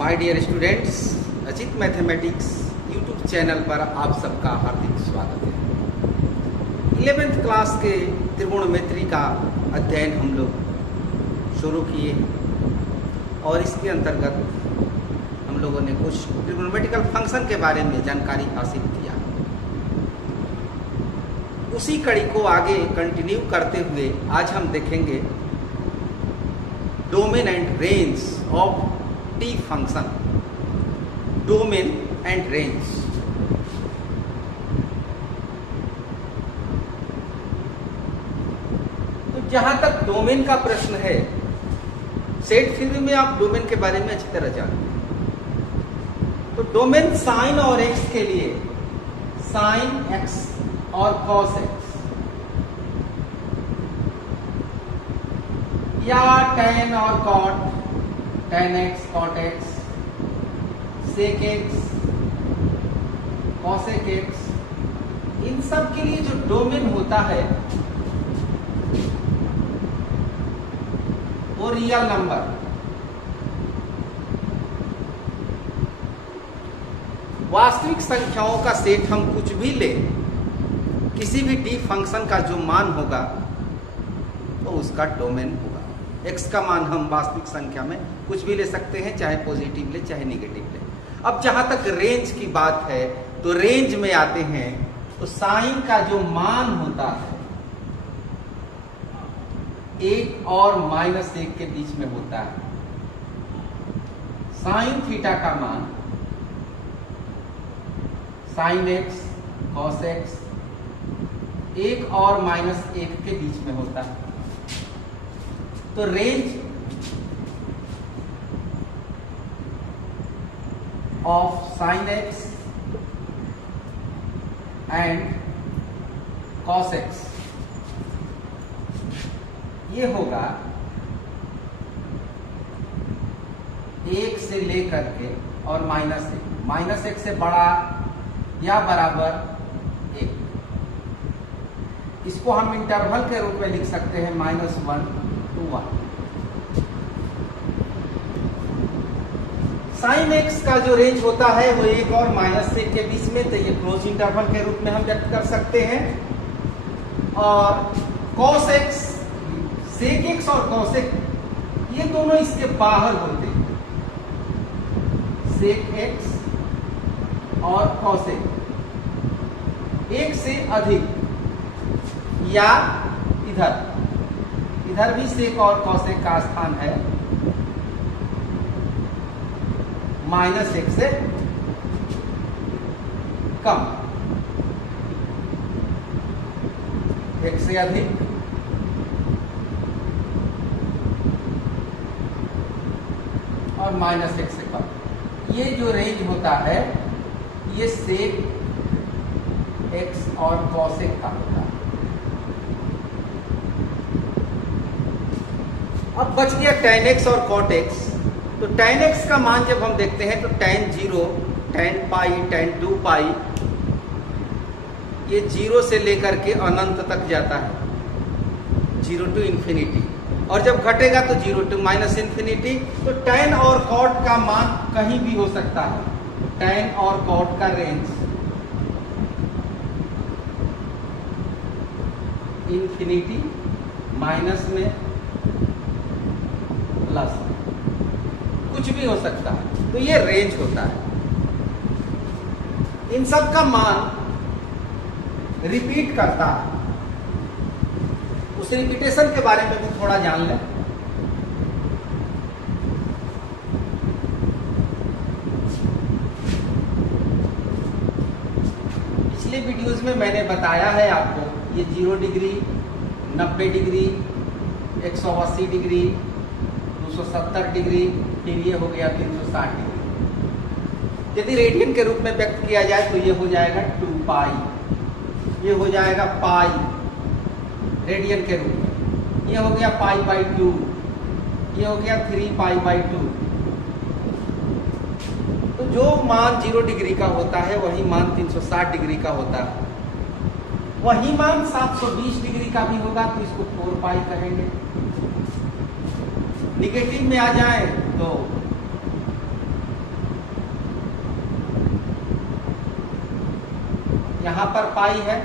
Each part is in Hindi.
My dear students, Ajit mathematics YouTube channel पर आप सबका हार्दिक स्वागत है। 11th क्लास के त्रिकोणमिति का अध्ययन हम लोग शुरू किए और इसके अंतर्गत हम लोगों ने कुछ ट्रिग्नोमेट्रिकल फंक्शन के बारे में जानकारी हासिल किया। उसी कड़ी को आगे कंटिन्यू करते हुए आज हम देखेंगे domain and range of T function. Domain and range, तो जहां तक डोमेन का प्रश्न है, सेट थ्योरी में आप डोमेन के बारे में अच्छी तरह जानते हैं। तो डोमेन साइन और एक्स के लिए साइन एक्स और कॉस एक्स या tan और cot, tan x, cot x, sec x, cosec x, इन सब के लिए जो डोमेन होता है वो रियल नंबर, वास्तविक संख्याओं का सेट हम कुछ भी ले, किसी भी डी फंक्शन का जो मान होगा तो उसका डोमेन होगा। x का मान हम वास्तविक संख्या में कुछ भी ले सकते हैं, चाहे पॉजिटिव ले चाहे नेगेटिव ले। अब जहां तक रेंज की बात है तो रेंज में आते हैं तो साइन का जो मान होता है 1 और -1 के बीच में होता है। साइन थीटा का मान साइन एक्स कॉस एक्स 1 और -1 के बीच में होता है। तो range of sine x and cos x ये होगा 1 से लेकर के और -1 से बड़ा या बराबर 1। इसको हम इंटरवल के रूप में लिख सकते हैं -1 to 1। साइन एक्स का जो रेंज होता है वो 1 और -1 के बीच में, तो ये क्लोज इंटरवल के रूप में हम व्यक्त कर सकते हैं। और कॉस एक्स, सेक एक्स और कॉस एक्स ये दोनों इसके बाहर होते हैं। सेक एक्स और कॉस एक्स 1 से अधिक या इधर भी सेक और कॉसेक का स्थान है -1 से कम, 1 से अधिक और -1 से कम। ये जो रेंज होता है ये सेक एक्स और कॉसेक का होता है। अब बच गया tan x और cot x। तो tan x का मान जब हम देखते हैं तो tan 0, tan पाई, tan 2 पाई ये 0 से लेकर के अनंत तक जाता है, 0 to infinity, और जब घटेगा तो 0 to -infinity। तो tan और cot का मान कहीं भी हो सकता है। tan और cot का रेंज इंफिनिटी, माइनस में, प्लस, कुछ भी हो सकता है। तो ये रेंज होता है। इन सब का मान रिपीट करता है। उस रिपीटेशन के बारे में भी थोड़ा जान लें। पिछले वीडियोस में मैंने बताया है आपको, ये 0 डिग्री, 90 डिग्री, 180 डिग्री, 270 डिग्री, फिर ये हो गया 360 डिग्री। यदि रेडियन के रूप में व्यक्त किया जाए तो ये हो जाएगा 2 पाई, ये हो जाएगा पाई रेडियन के रूप में, ये हो गया π/2, ये हो गया 3 π/2। तो जो मान 0 डिग्री का होता है वही मान 360 डिग्री का होता है। वही मान 720 डिग्री का भी होगा तो इसको 4 पाई कहेंगे। निगेटिव में आ जाए तो यहाँ पर पाई है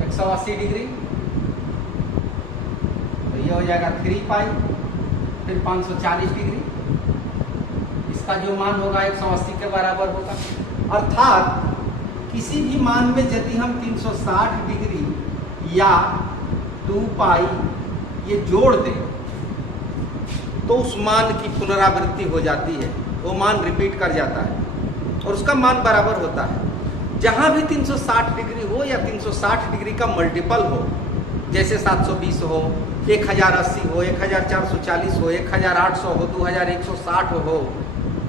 180 डिग्री, तो ये हो जाएगा 3 पाई, फिर 540 डिग्री, इसका जो मान होगा 180 के बराबर होगा। अर्थात किसी भी मान में यदि हम 360 डिग्री या 2 पाई ये जोड़ दें तो उस मान की पुनरावृत्ति हो जाती है, वो मान रिपीट कर जाता है और उसका मान बराबर होता है। जहाँ भी 360 डिग्री हो या 360 डिग्री का मल्टीपल हो, जैसे 720 हो, 1080 हो, 1440 हो, 1800 हो, 2160 हो,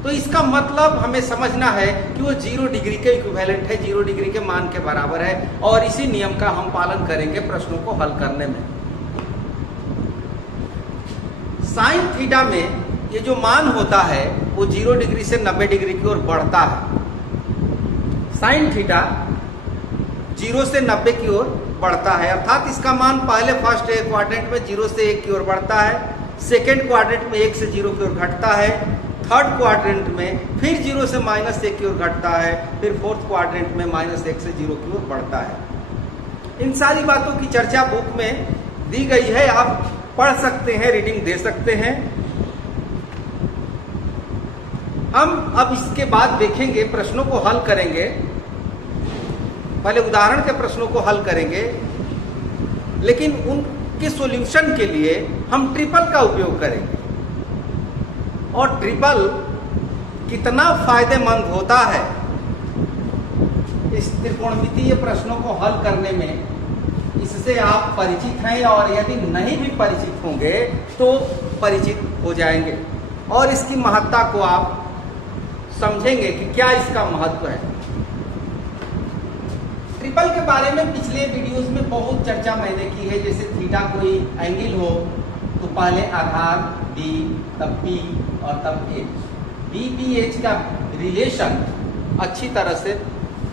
तो इसका मतलब हमें समझना है कि वो 0 डिग्री के इक्विवेलेंट है, 0 डिग्री के मान के बराबर है। और इसी नियम का हम पालन करेंगे प्रश्नों को हल करने में। साइन थीटा में ये जो मान होता है वो 0 डिग्री से 90 डिग्री की ओर बढ़ता है। साइन थीटा 0 से 90 की ओर बढ़ता है, अर्थात इसका मान पहले फर्स्ट क्वाड्रेंट में 0 से 1 की ओर बढ़ता है, सेकेंड क्वाड्रेंट में 1 से 0 की ओर घटता है, थर्ड क्वाड्रेंट में फिर 0 से -1 की ओर घटता है, फिर फोर्थ क्वाड्रेंट में -1 से 0 की ओर बढ़ता है। इन सारी बातों की चर्चा बुक में दी गई है, आप पढ़ सकते हैं, रीडिंग दे सकते हैं। हम अब इसके बाद देखेंगे, प्रश्नों को हल करेंगे। पहले उदाहरण के प्रश्नों को हल करेंगे, लेकिन उनके सॉल्यूशन के लिए हम ट्रिपल का उपयोग करेंगे। और ट्रिपल कितना फायदेमंद होता है इस त्रिकोणमितीय प्रश्नों को हल करने में, इससे आप परिचित हैं, और यदि नहीं भी परिचित होंगे तो परिचित हो जाएंगे और इसकी महत्ता को आप समझेंगे कि क्या इसका महत्व है। ट्रिपल के बारे में पिछले वीडियोस में बहुत चर्चा मैंने की है। जैसे थीटा कोई एंगल हो तो पहले आधार बी, तब पी और तब एच। बी पी एच का रिलेशन अच्छी तरह से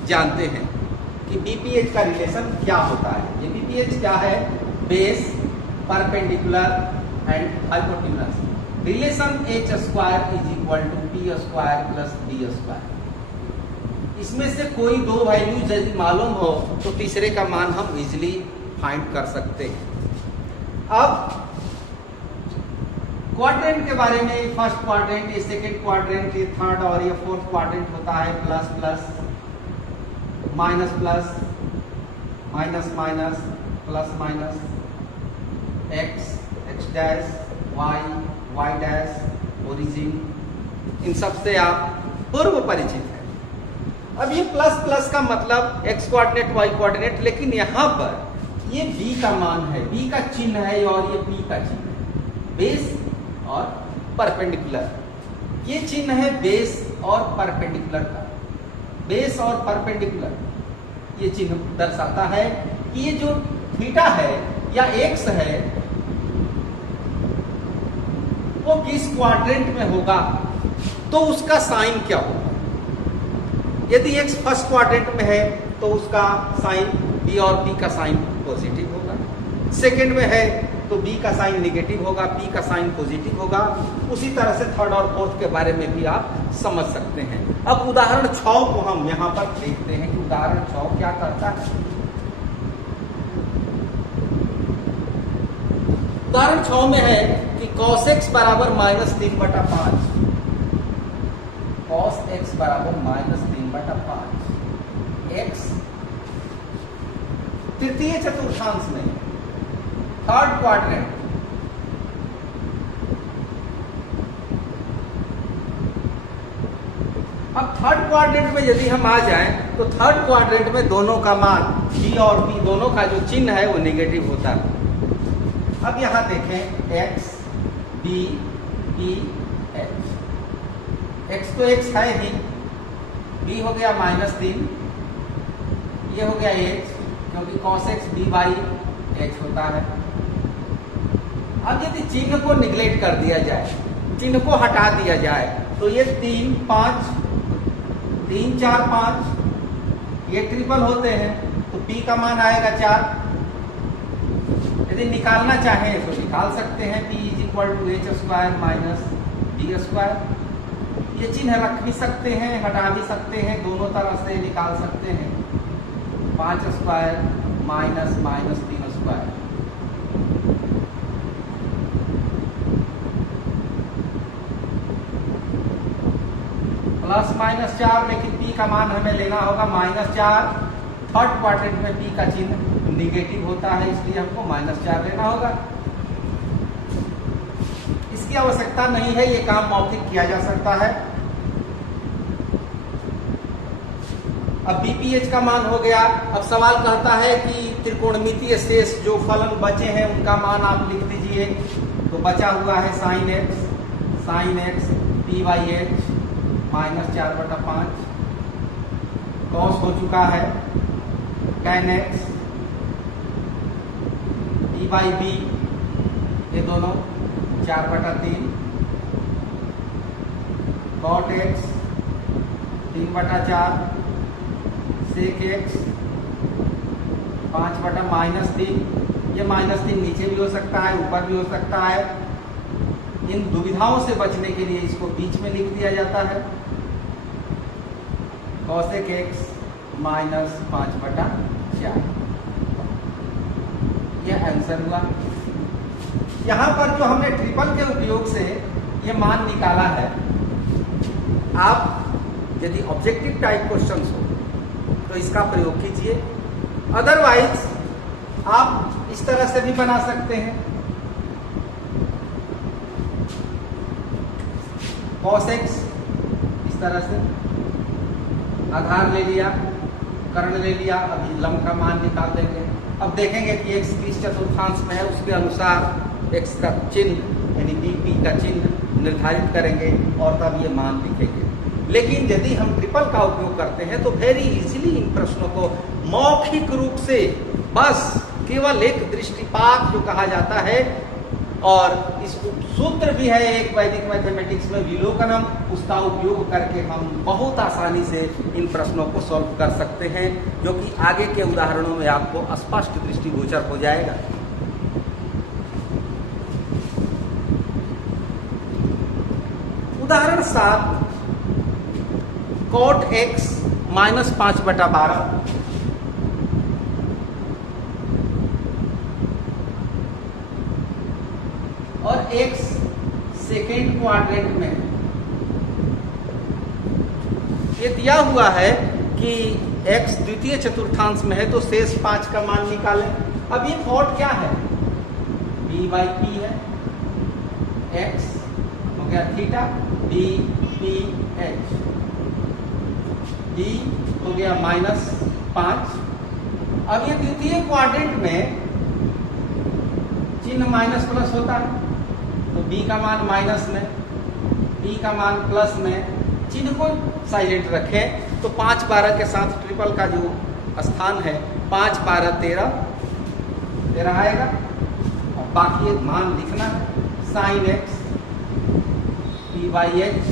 जानते हैं कि बी पी एच का रिलेशन क्या होता है। ये बी पी एच क्या है? Base, perpendicular and hypotenuse. Relation H square is equal to P square plus D square. इसमें से कोई दो वैल्यू यदि मालूम हो तो तीसरे का मान हम इजिली फाइंड कर सकते हैं। अब क्वाड्रेंट के बारे में, फर्स्ट क्वाड्रेंट, ये सेकेंड क्वाड्रेंट, ये थर्ड और ये फोर्थ क्वाड्रेंट होता है। Plus plus, minus plus, minus minus, plus minus, X, X dash, Y, Y dash, origin, इन सब से आप पूर्व परिचित हैं। अब ये प्लस प्लस का मतलब एक्स कोऑर्डिनेट, वाई कोऑर्डिनेट, लेकिन यहाँ पर ये बी का मान है, बी का चिन्ह है और ये पी का चिन्ह है। बेस और परपेंडिकुलर, ये चिन्ह है बेस और परपेंडिकुलर का। बेस और परपेंडिकुलर ये चिन्ह दर्शाता है कि ये जो थीटा है या एक्स है वो किस क्वाड्रेंट में होगा, तो उसका साइन क्या होगा। यदि एक्स फर्स्ट क्वाड्रेंट में है तो उसका साइन बी और पी का साइन पॉजिटिव होगा। सेकेंड में है तो बी का साइन नेगेटिव होगा, पी का साइन पॉजिटिव होगा। उसी तरह से थर्ड और फोर्थ के बारे में भी आप समझ सकते हैं। अब उदाहरण 6 को हम यहाँ पर देखते हैं कि उदाहरण 6 क्या करता है। उदाहरण 6 में है कि cos x बराबर -3/5, cos x बराबर -3/5, x तृतीय चतुर्थांश में, थर्ड क्वाड्रेंट। अब थर्ड क्वाड्रेंट में यदि हम आ जाएं तो थर्ड क्वाड्रेंट में दोनों का मान b और p दोनों का जो चिन्ह है वो नेगेटिव होता है। अब यहां देखें x, b, p, h। x तो x है ही, b हो गया -3, ये हो गया h, क्योंकि cos x b by h होता है। अब यदि चिन्ह को निगलेक्ट कर दिया जाए, चिन्ह को हटा दिया जाए, तो ये 3, 5, 3, 4, 5 ये ट्रिपल होते हैं, तो p का मान आएगा 4। यदि निकालना चाहें तो निकाल सकते हैं, p = h² - d²। ये चिन्ह रख भी सकते हैं, हटा भी सकते हैं, दोनों तरह से निकाल सकते हैं। 5 square minus minus 3 square, plus minus 4, लेकिन p का मान हमें लेना होगा -4। थर्ड क्वाड्रेंट में p का चिन्ह निगेटिव होता है, इसलिए हमको -4 लेना होगा। इसकी आवश्यकता नहीं है, ये काम मौखिक किया जा सकता है। अब BPH का मान हो गया। अब सवाल कहता है कि त्रिकोणमितीय शेष जो फलन बचे हैं उनका मान आप लिख दीजिए। तो बचा हुआ है sin x p/h -4/5, cos हो चुका है tan x p/b, ये दोनों 4/3, cot x 3/4, sec x 5/-3। ये -3 नीचे भी हो सकता है, ऊपर भी हो सकता है। इन दुविधाओं से बचने के लिए इसको बीच में लिख दिया जाता है, cosec x -5/4। यह आंसर हुआ। यहाँ पर जो हमने ट्रिपल के उपयोग से ये मान निकाला है, आप यदि ऑब्जेक्टिव टाइप क्वेश्चंस हो तो इसका प्रयोग कीजिए, अदरवाइज आप इस तरह से भी बना सकते हैं। cos x इस तरह से आधार ले लिया, कर्ण ले लिया, अभी लंब का मान निकाल देंगे। अब देखेंगे कि x किस चतुर्थांश में है, उसके अनुसार x का चिन्ह यानी BP का चिन्ह निर्धारित करेंगे और तब ये मान लिखेंगे। लेकिन यदि हम ट्रिपल का उपयोग करते हैं तो वेरी इजीली इन प्रश्नों को मौखिक रूप से बस केवल एक दृष्टिपात जो कहा जाता है, और इस सूत्र भी है एक वैदिक मैथमेटिक्स में विलोकनम, उसका उपयोग करके हम बहुत आसानी से इन प्रश्नों को सॉल्व कर सकते हैं, जो कि आगे के उदाहरणों में आपको स्पष्ट दृष्टिगोचर हो जाएगा। उदाहरण 7, cot x -5/12 और x सेकेंड क्वाड्रेंट में। ये दिया हुआ है कि x द्वितीय चतुर्थांश में है तो शेष 5 का मान निकालें। अब ये cot क्या है? b/p है, x हो गया थीटा, dph, d हो गया -5। अब ये द्वितीय क्वाड्रेंट में चिन्ह माइनस प्लस होता है, तो b का मान माइनस में, p का मान प्लस में, चिन्ह को साइलेंट रखें तो 5 12 के साथ ट्रिपल का जो स्थान है 5 12 13 आएगा। और बाकी एक मान लिखना है, sin x p/h,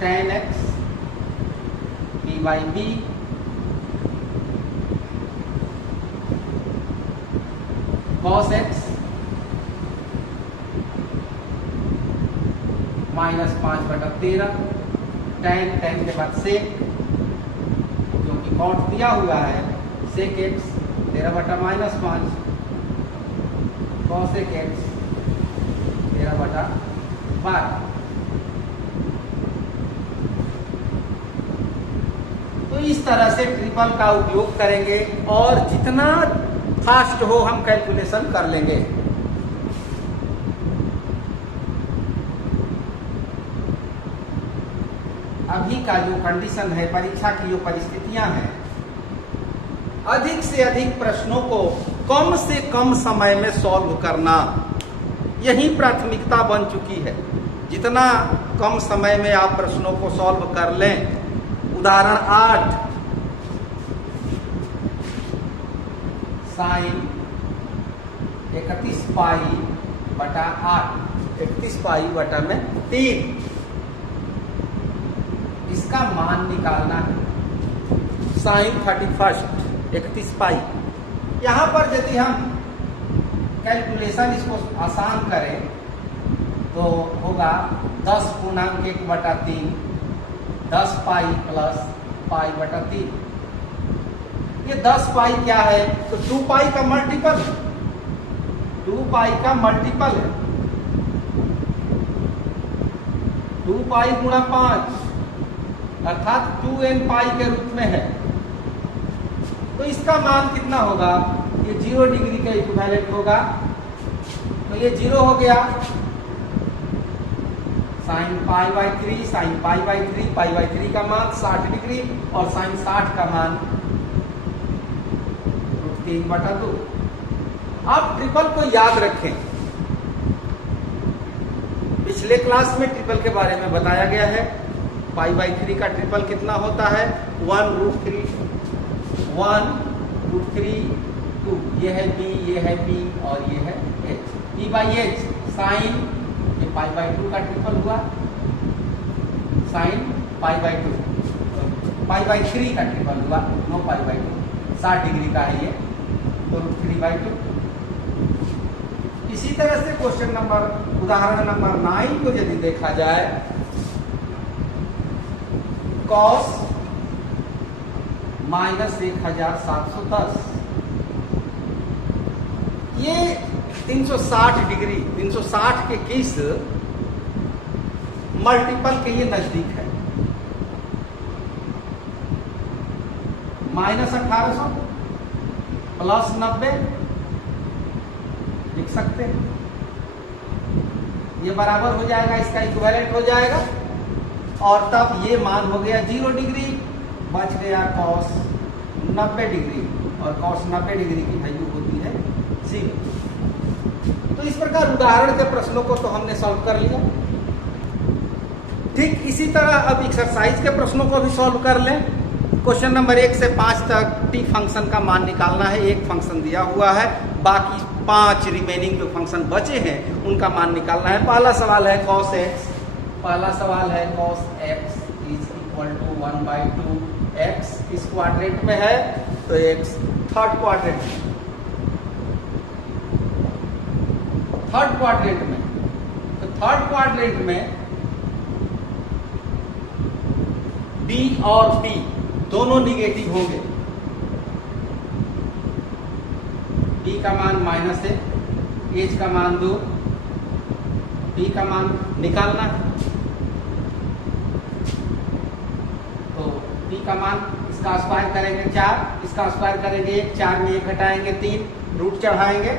tan x p/b, cos x -5/13, tan के बाद sec, जो कि cot दिया हुआ है, sec x 13/-5, cosec x 13/12। तो इस तरह से ट्रिपल का उपयोग करेंगे और जितना फास्ट हो हम कैलकुलेशन कर लेंगे। अभी का जो कंडीशन है, परीक्षा की जो परिस्थितियां हैं, अधिक से अधिक प्रश्नों को कम से कम समय में सॉल्व करना, यही प्राथमिकता बन चुकी है। जितना कम समय में आप प्रश्नों को सॉल्व कर लें। उदाहरण 8, साइन 31 पाई बटा 8, 31 पाई बटा में 3, इसका मान निकालना है। साइन 31 31 पाई। यहाँ पर यदि हम कैलकुलेशन इसको आसान करें तो होगा 10 × 1/3, 10 पाई प्लस पाई बटा 3। ये 10 पाई क्या है, तो 2 पाई का मल्टीपल, 2 पाई का मल्टीपल है, 2 पाई गुणा 5 अर्थात 2n पाई के रूप में है। तो इसका मान कितना होगा, ये 0 डिग्री का इक्विवेलेंट होगा, तो ये 0 हो गया, sign pi by 3, sign pi by 3, pi by 3 का मान 60 डिग्री और साइन 60 का मान 3/2। आप ट्रिपल को याद रखें, पिछले क्लास में ट्रिपल के बारे में बताया गया है। पाई बाई 3 का ट्रिपल कितना होता है, 1√3, 1√3, 2, ये है b, ये है b और ये है h, p by h sine, ये पाई बाई 2 का ट्रिपल हुआ, sine pi by 2, pi by 3 का ट्रिपल हुआ, नो पाई बाई 2, 60 डिग्री का है ये, तो √3/2। इसी तरह से क्वेश्चन नंबर, उदाहरण नंबर 9 को यदि देखा जाए, cos -1710, ये 360 डिग्री, 360 के किस मल्टीपल के ये नजदीक है, -1800 प्लस 90 लिख सकते हैं, ये बराबर हो जाएगा, इसका इक्विवेलेंट हो जाएगा, और तब ये मान हो गया 0 डिग्री, बच गया cos 90 डिग्री, और cos 90 डिग्री की वैल्यू होती है 0। तो इस प्रकार उदाहरण के प्रश्नों को तो हमने सॉल्व कर लिया। ठीक इसी तरह अब एक्सरसाइज के प्रश्नों को भी सॉल्व कर लें। क्वेश्चन नंबर 1 से 5 तक t फंक्शन का मान निकालना है। एक फंक्शन दिया हुआ है, बाकी 5 रिमेनिंग जो फंक्शन बचे हैं उनका मान निकालना है। पहला सवाल है cos x, पहला सवाल है cos x is equal to 1/2x, किस क्वाड्रेंट में है, तो x थर्ड क्वाड्रेंट में, थर्ड क्वाड्रेंट में, तो थर्ड क्वाड्रेंट में b और p दोनों निगेटिव होंगे, b का मान -1, h का मान 2, p का मान निकालना है, तो p का मान, इसका स्क्वायर करेंगे 4, इसका स्क्वायर करेंगे 1, 4 में 1 घटाएंगे 3, रूट चढ़ाएंगे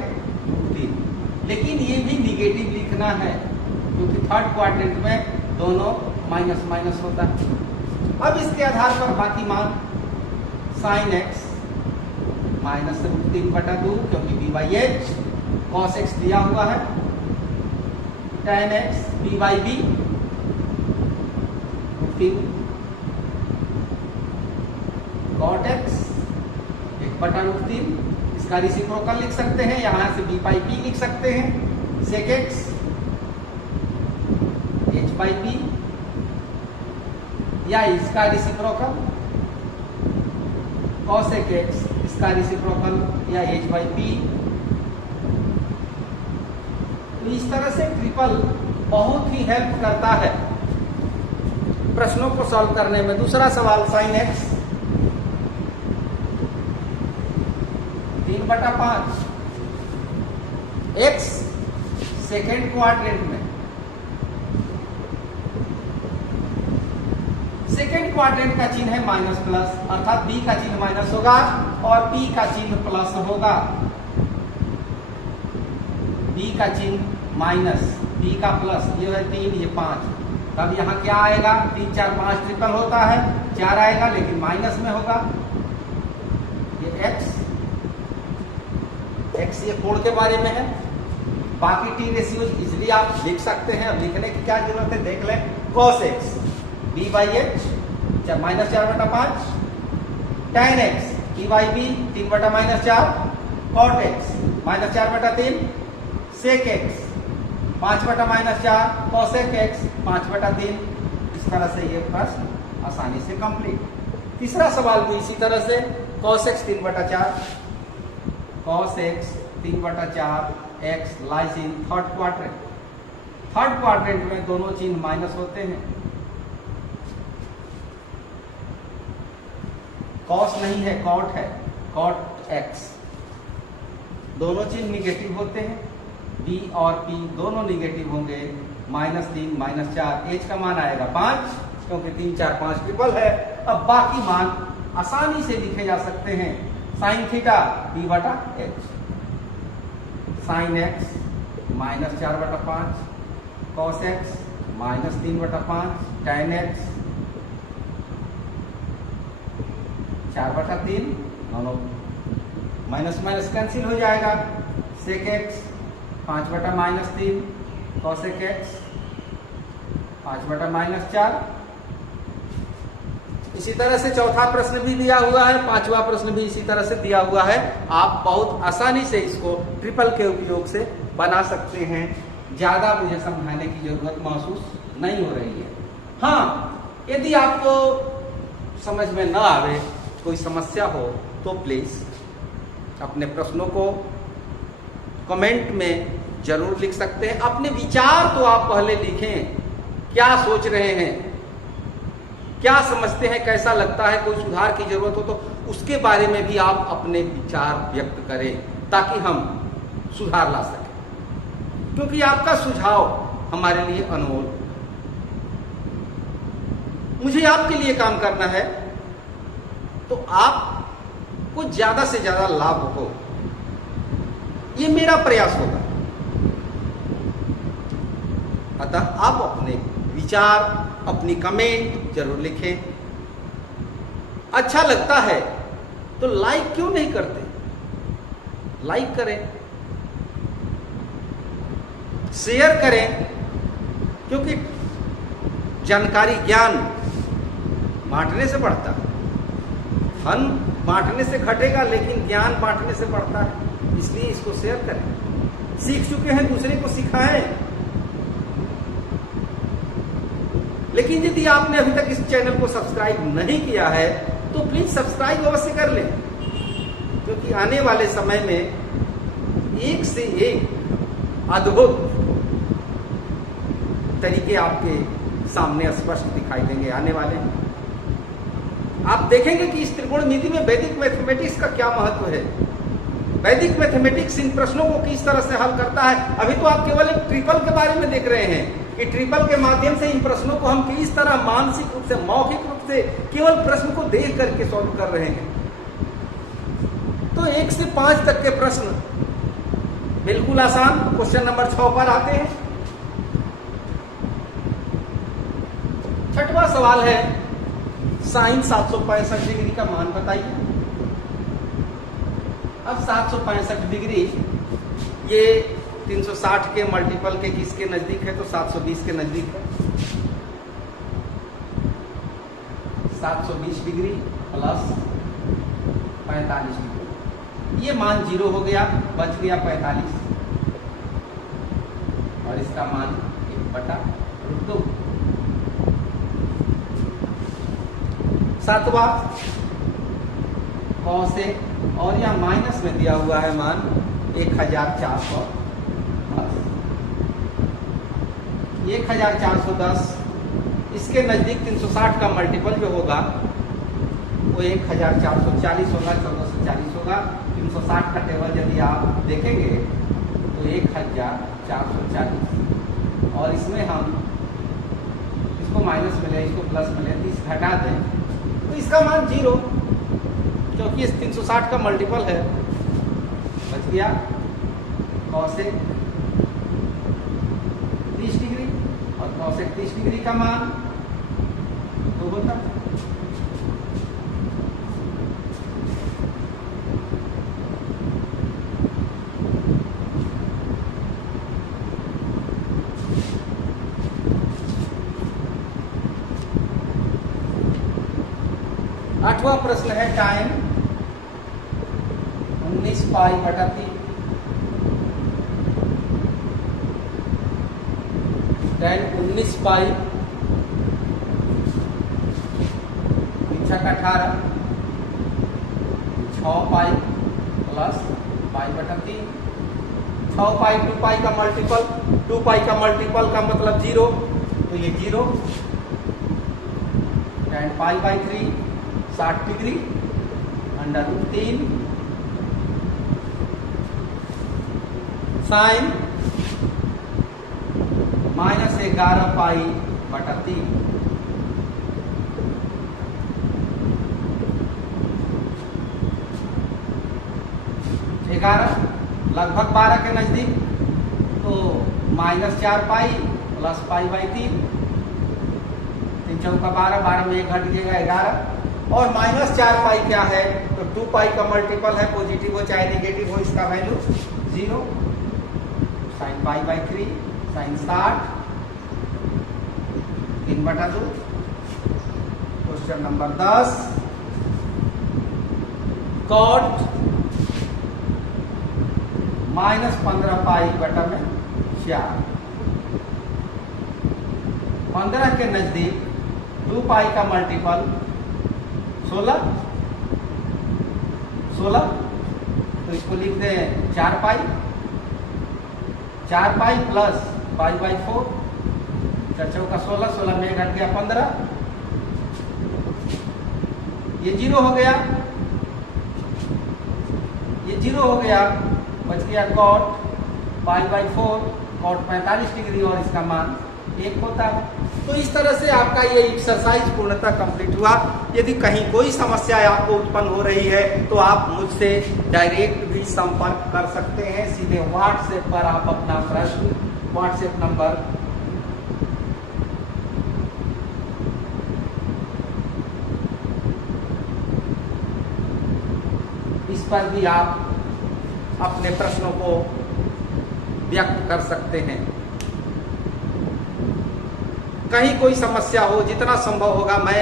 3, लेकिन ये भी निगेटिव लिखना है क्योंकि थर्ड क्वाड्रेंट में दोनों माइनस माइनस होता है। अब इसके आधार पर बाकी मान sin x -√3/2 क्योंकि b by h, cos x दिया हुआ है, tan x b by b, cot x 1/√3, इसका रेसिप्रोकल लिख सकते हैं, यहां से b बाई p लिख सकते हैं, sec x h by p, या इसका रेसिप्रोकल cosec x, इसका रेसिप्रोकल या h बाई p। तो इस तरह से ट्रिपल बहुत ही हेल्प करता है प्रश्नों को सॉल्व करने में। दूसरा सवाल sin x 3/5, x second quadrant में, सेकेंड क्वाड्रेंट का चिन्ह है माइनस प्लस, अर्थात b का चिन्ह माइनस होगा और p का चिन्ह प्लस होगा, b का चिन्ह माइनस, p का प्लस, ये है 3, ये 5, तब यहाँ क्या आएगा, 3 4 5 ट्रिपल होता है, 4 आएगा लेकिन माइनस में होगा, ये x ये कोण के बारे में है, बाकी t रेशियो इसलिए आप लिख सकते हैं, अब लिखने की क्या जरूरत है, देख लें, cos x b by h -4/5, tan x p by b 3/-4, cot x -4/3, sec x 5/-4, cosec x 5/3। इस तरह से ये प्रश्न आसानी से कंप्लीट। तीसरा सवाल भी इसी तरह से, cos x 3/4, cos x 3/4, x lies in third quadrant, third quadrant में दोनों चिन्ह माइनस होते हैं, cos नहीं है, cot है, cot x, दोनों चीज निगेटिव होते हैं, b और p दोनों निगेटिव होंगे, -3 -4, h का मान आएगा 5 क्योंकि 3 4 5 ट्रिपल है। अब बाकी मान आसानी से लिखे जा सकते हैं, sin थीटा p बटा h, sin x -4/5, cos x -3/5, tan x 4/3, दोनों माइनस माइनस कैंसिल हो जाएगा, sec x 5/-3, cosec x 5/-4। इसी तरह से चौथा प्रश्न भी दिया हुआ है, पांचवा प्रश्न भी इसी तरह से दिया हुआ है। आप बहुत आसानी से इसको ट्रिपल के उपयोग से बना सकते हैं, ज्यादा मुझे समझाने की जरूरत महसूस नहीं हो रही है। हाँ, यदि आपको समझ में न आवे, कोई समस्या हो, तो प्लीज अपने प्रश्नों को कमेंट में जरूर लिख सकते हैं। अपने विचार तो आप पहले लिखें, क्या सोच रहे हैं, क्या समझते हैं, कैसा लगता है, कोई सुधार की जरूरत हो तो उसके बारे में भी आप अपने विचार व्यक्त करें, ताकि हम सुधार ला सकें, क्योंकि आपका सुझाव हमारे लिए अनमोल। मुझे आपके लिए काम करना है, तो आपको ज्यादा से ज्यादा लाभ हो, ये मेरा प्रयास होगा। अतः आप अपने विचार, अपनी कमेंट जरूर लिखें। अच्छा लगता है तो लाइक क्यों नहीं करते, लाइक करें, शेयर करें, क्योंकि जानकारी, ज्ञान बांटने से बढ़ता है। धन बांटने से घटेगा, लेकिन ज्ञान बांटने से बढ़ता है। इसलिए इसको शेयर करें, सीख चुके हैं दूसरे को सिखाएं। लेकिन यदि आपने अभी तक इस चैनल को सब्सक्राइब नहीं किया है तो प्लीज सब्सक्राइब अवश्य कर लें, क्योंकि आने वाले समय में एक से एक अद्भुत तरीके आपके सामने स्पष्ट दिखाई देंगे आने वाले। आप देखेंगे कि इस त्रिकोणमिति में वैदिक मैथमेटिक्स का क्या महत्व है, वैदिक मैथमेटिक्स इन प्रश्नों को किस तरह से हल करता है। अभी तो आप केवल एक ट्रिपल के बारे में देख रहे हैं कि ट्रिपल के माध्यम से इन प्रश्नों को हम किस तरह मानसिक रूप से, मौखिक रूप से केवल प्रश्न को देख करके सॉल्व कर रहे हैं। तो 1 से 5 तक के प्रश्न बिल्कुल आसान क्वेश्चन नंबर 6 पर आते हैं। छठवां सवाल है, साइन 765 डिग्री का मान बताइए। अब 765 डिग्री ये 360 के मल्टीपल के किसके नजदीक है, तो 720 के नजदीक है। 720 डिग्री प्लस 45 डिग्री, ये मान 0 हो गया, बच गया 45, और इसका मान 1/√2। सातवां कॉसेक, और यह माइनस में दिया हुआ है मान 1410। 1410 इसके नजदीक 360 का मल्टीपल जो होगा वो 1440 होगा, 1440 होगा। 360 का टेबल यदि आप देखेंगे तो 1440, और इसमें हम इसको माइनस मिले, इसको प्लस मिले, 30 घटा दें तो इसका मान 0, क्योंकि इस 360 का मल्टीपल है। बच गया कॉसेक 30 डिग्री, और कॉसेक 30 डिग्री का मान तो होता है 8वां प्रश्न है, टाइम 19 π/3, tan 19 π, 18, 6 π प्लस π/3। 6 π 2 π का मल्टीपल, 2 π का मल्टीपल का मतलब 0, तो ये 0। tan π/3 60 डिग्री, √3 साइन -11 पाई बटा 3। 11 लगभग 12 के नजदीक, तो -4 पाई प्लस पाई बाई 3, 3 चौका 12, 12 में 1 घट जाएगा 11। और -4 पाई क्या है, तो 2 पाई का मल्टीपल है, पॉजिटिव हो चाहे नेगेटिव हो, इसका value 0। Sine pi by 3 sine 60 3/2। Question number 10, cot -15 pi बटा में 4। 15 के नजदीक 2 पाई का मल्टीपल 16, तो इसको लिख दें 4 पाई। 4 पाई प्लस पाई बाई 4, 4 चौका 16, 16 में 1 घट गया 15, ये 0 हो गया, ये 0 हो गया, बच गया cot pi by 4, cot 45 degree और इसका मान 1 होता है। तो इस तरह से आपका ये एक्सरसाइज पूर्णतः कंप्लीट हुआ। यदि कहीं कोई समस्या आपको उत्पन्न हो रही है तो आप मुझसे डायरेक्ट भी संपर्क कर सकते हैं। सीधे व्हाट्सएप पर आप अपना प्रश्न, व्हाट्सएप नंबर इस पर भी आप अपने प्रश्नों को व्यक्त कर सकते हैं। कहीं कोई समस्या हो, जितना संभव होगा मैं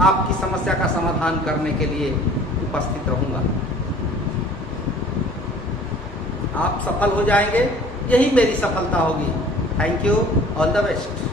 आपकी समस्या का समाधान करने के लिए उपस्थित रहूंगा। आप सफल हो जाएंगे, यही मेरी सफलता होगी। Thank you, all the best.